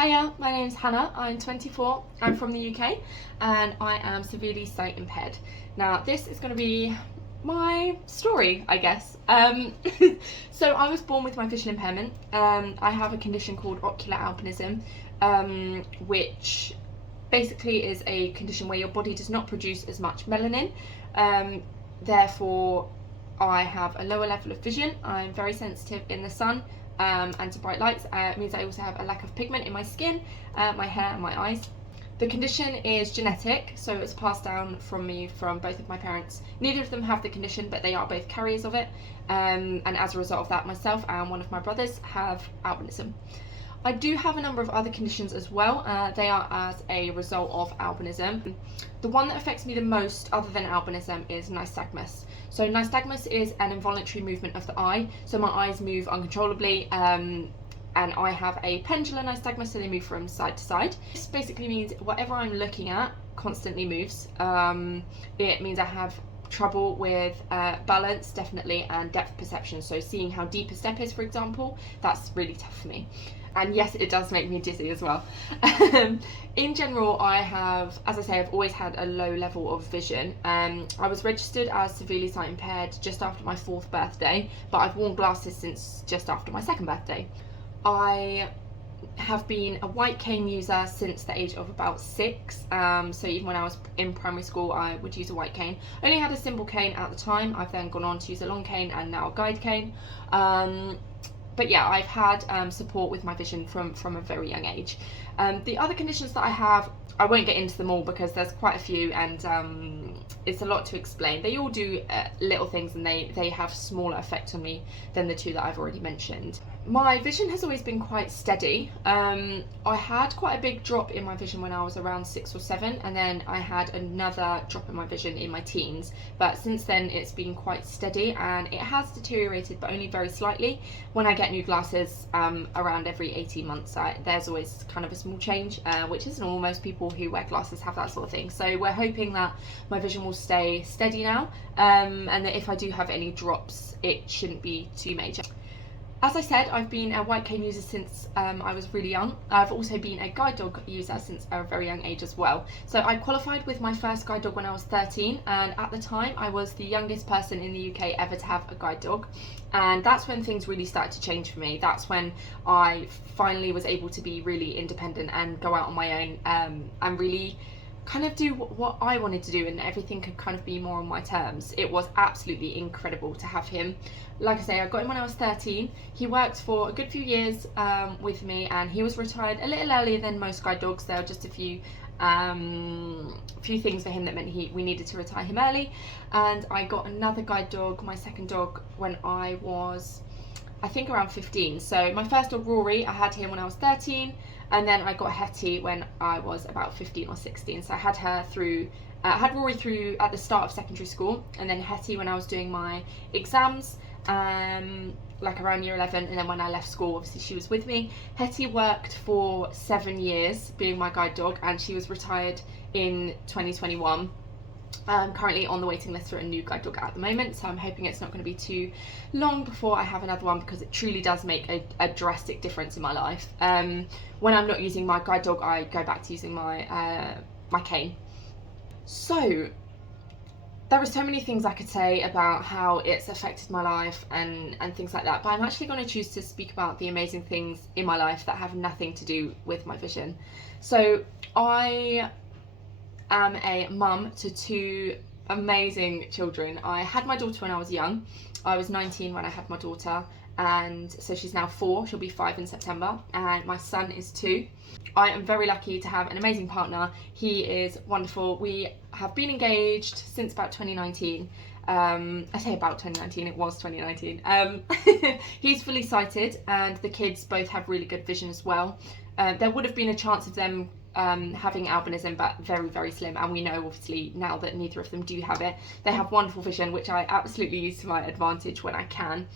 Hiya, my name's Hannah, I'm 24, I'm from the UK and I am severely sight impaired. Now this is going to be my story, I guess. So I was born with my vision impairment. I have a condition called ocular albinism, which basically is a condition where your body does not produce as much melanin. Therefore I have a lower level of vision. I'm very sensitive in the sun and to bright lights. It means I also have a lack of pigment in my skin, my hair and my eyes. The condition is genetic, so it's passed down from me from both of my parents. Neither of them have the condition, but they are both carriers of it, and as a result of that, myself and one of my brothers have albinism. I do have a number of other conditions as well. They are as a result of albinism. The one that affects me the most, other than albinism, is nystagmus. So nystagmus is an involuntary movement of the eye. So my eyes move uncontrollably, and I have a pendular nystagmus, so they move from side to side. This basically means whatever I'm looking at constantly moves. It means I have trouble with balance, definitely, and depth perception. So seeing how deep a step is, for example, that's really tough for me. And yes, it does make me dizzy as well. In general, I have, as I say, I've always had a low level of vision. I was registered as severely sight impaired just after my 4th birthday, but I've worn glasses since just after my 2nd birthday. I have been a white cane user since the age of about 6, so even when I was in primary school I would use a white cane. I only had a simple cane at the time. I've then gone on to use a long cane and now a guide cane. But yeah, I've had support with my vision from a very young age. The other conditions that I have, I won't get into them all because there's quite a few, and it's a lot to explain. They all do little things, and they have smaller effect on me than the two that I've already mentioned. My vision has always been quite steady. I had quite a big drop in my vision when I was around 6 or 7, and then I had another drop in my vision in my teens. But since then it's been quite steady, and it has deteriorated, but only very slightly. When I get new glasses around every 18 months, there's always kind of a small change, which is normal. Most people who wear glasses have that sort of thing. So we're hoping that my vision will stay steady now, and that if I do have any drops, it shouldn't be too major. As I said, I've been a white cane user since I was really young. I've also been a guide dog user since a very young age as well. So I qualified with my first guide dog when I was 13, and at the time I was the youngest person in the UK ever to have a guide dog. And that's when things really started to change for me. That's when I finally was able to be really independent and go out on my own, and really kind of do what I wanted to do, and everything could kind of be more on my terms. It was absolutely incredible to have him. Like I say, I got him when I was 13. He worked for a good few years with me, and he was retired a little earlier than most guide dogs. There were just a few things for him that meant we needed to retire him early. And I got another guide dog, my second dog, when I was, I think, around 15. So my first dog, Rory, I had him when I was 13, and then I got Hetty when I was about 15 or 16. So I had her through, had Rory through at the start of secondary school, and then Hetty when I was doing my exams, like around year 11, and then when I left school, obviously she was with me. Hetty worked for 7 years being my guide dog, and she was retired in 2021. Currently on the waiting list for a new guide dog at the moment, so I'm hoping it's not going to be too long before I have another one, because it truly does make a drastic difference in my life. When I'm not using my guide dog, I go back to using my my cane. So there are so many things I could say about how it's affected my life and things like that, but I'm actually going to choose to speak about the amazing things in my life that have nothing to do with my vision. So I am a mum to 2 amazing children. I had my daughter when I was young. I was 19 when I had my daughter, and so she's now 4, she'll be 5 in September, and my son is 2. I am very lucky to have an amazing partner. He is wonderful. We have been engaged since about 2019. I say about 2019, it was 2019. He's fully sighted, and the kids both have really good vision as well. There would have been a chance of them having albinism, but very, very slim, and we know obviously now that neither of them do have it. They have wonderful vision, which I absolutely use to my advantage when I can.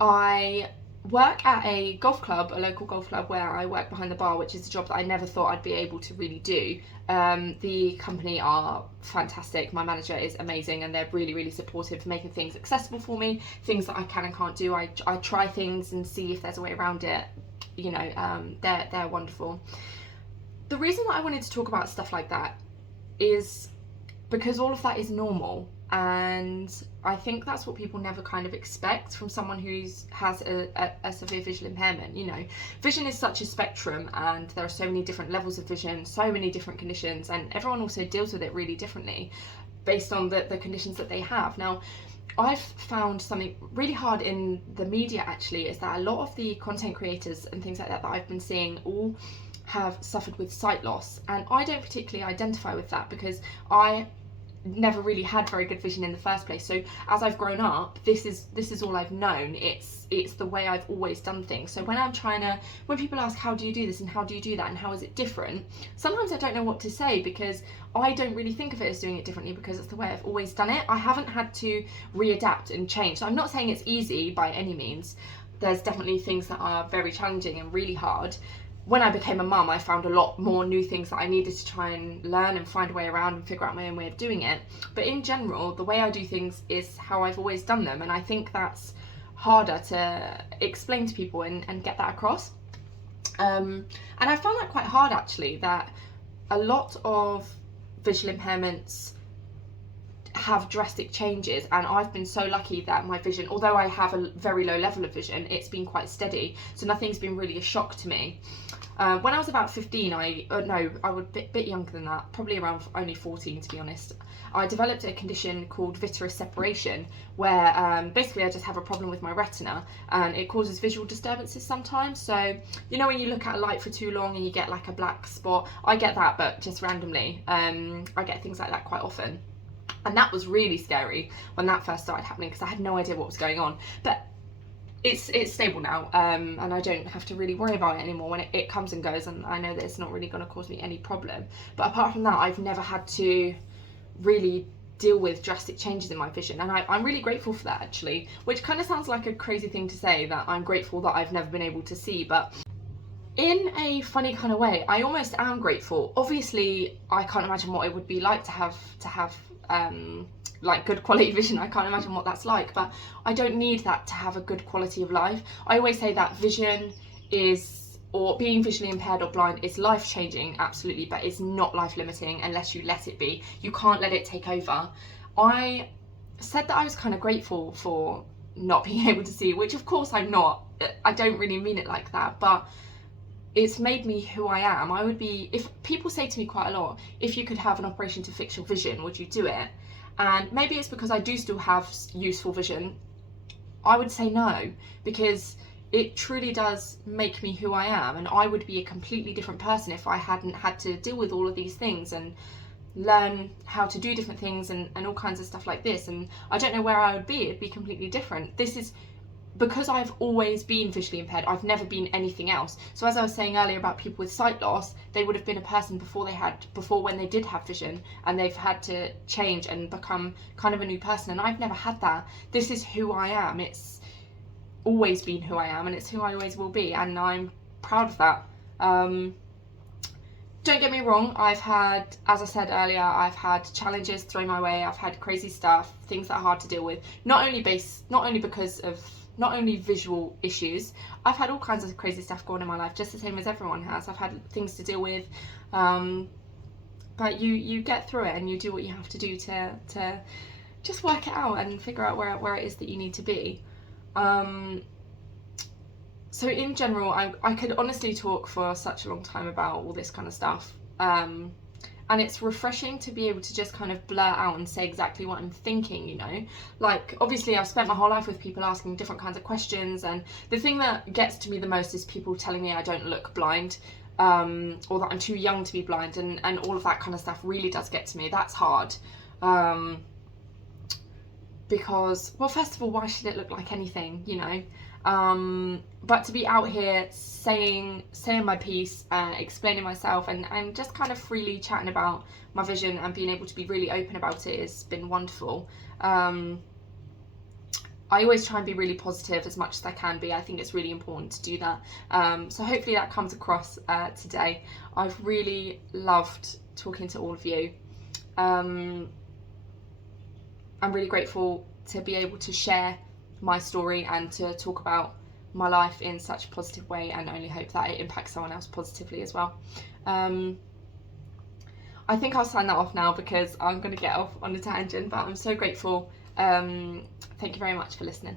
I work at a golf club, a local golf club, where I work behind the bar, which is a job that I never thought I'd be able to really do. The company are fantastic. My manager is amazing, and they're really, really supportive, making things accessible for me, things that I can and can't do. I try things and see if there's a way around it. you know, they're wonderful. The reason that I wanted to talk about stuff like that is because all of that is normal, and I think that's what people never kind of expect from someone who has a severe visual impairment. You know, vision is such a spectrum, and there are so many different levels of vision, so many different conditions, and everyone also deals with it really differently based on the conditions that they have. Now, I've found something really hard in the media actually, is that a lot of the content creators and things like that I've been seeing all have suffered with sight loss, and I don't particularly identify with that because I never really had very good vision in the first place. So as I've grown up, this is all I've known. It's the way I've always done things. So when people ask how do you do this and how do you do that and how is it different, sometimes I don't know what to say, because I don't really think of it as doing it differently because it's the way I've always done it. I haven't had to readapt and change. So I'm not saying it's easy by any means. There's definitely things that are very challenging and really hard. When I became a mum, I found a lot more new things that I needed to try and learn and find a way around and figure out my own way of doing it. But in general, the way I do things is how I've always done them, and I think that's harder to explain to people and get that across. And I found that quite hard actually, that a lot of visual impairments have drastic changes, and I've been so lucky that my vision, although I have a very low level of vision, it's been quite steady, so nothing's been really a shock to me. When I was about 15, I was a bit younger than that, probably around only 14 to be honest, I developed a condition called vitreous separation, where basically I just have a problem with my retina, and it causes visual disturbances sometimes. So you know when you look at a light for too long and you get like a black spot, I get that, but just randomly. I get things like that quite often. And that was really scary when that first started happening, because I had no idea what was going on. But it's stable now, and I don't have to really worry about it anymore. When it comes and goes, and I know that it's not really going to cause me any problem. But apart from that, I've never had to really deal with drastic changes in my vision, and I'm really grateful for that actually, which kind of sounds like a crazy thing to say, that I'm grateful that I've never been able to see, but in a funny kind of way, I almost am grateful. Obviously, I can't imagine what it would be like to have like good quality vision. I can't imagine what that's like, but I don't need that to have a good quality of life. I always say that vision is, or being visually impaired or blind is life changing, absolutely, but it's not life limiting unless you let it be. You can't let it take over. I said that I was kind of grateful for not being able to see, which of course I'm not. I don't really mean it like that, but it's made me who I am. I would be, if people say to me quite a lot, if you could have an operation to fix your vision, would you do it? And maybe it's because I do still have useful vision. I would say no, because it truly does make me who I am, and I would be a completely different person if I hadn't had to deal with all of these things and learn how to do different things and all kinds of stuff like this. And I don't know where I would be. It'd be completely different. This is because I've always been visually impaired. I've never been anything else. So as I was saying earlier about people with sight loss, they would have been a person before when they did have vision, and they've had to change and become kind of a new person, and I've never had that. This is who I am. It's always been who I am, and it's who I always will be, and I'm proud of that. Don't get me wrong, I've had, as I said earlier, I've had challenges thrown my way. I've had crazy stuff, things that are hard to deal with, not only because of visual issues. I've had all kinds of crazy stuff going on in my life, just the same as everyone has. I've had things to deal with, but you get through it, and you do what you have to do to just work it out and figure out where it is that you need to be. So in general, I could honestly talk for such a long time about all this kind of stuff, and it's refreshing to be able to just kind of blurt out and say exactly what I'm thinking, you know. Like, obviously I've spent my whole life with people asking different kinds of questions, and the thing that gets to me the most is people telling me I don't look blind, or that I'm too young to be blind, and all of that kind of stuff really does get to me. That's hard, because, well, first of all, why should it look like anything, you know? But to be out here saying my piece, explaining myself, and just kind of freely chatting about my vision and being able to be really open about it has been wonderful. I always try and be really positive as much as I can be. I think it's really important to do that. So hopefully that comes across today. I've really loved talking to all of you. I'm really grateful to be able to share my story and to talk about my life in such a positive way, and only hope that it impacts someone else positively as well. I think I'll sign that off now because I'm going to get off on a tangent, but I'm so grateful. Thank you very much for listening.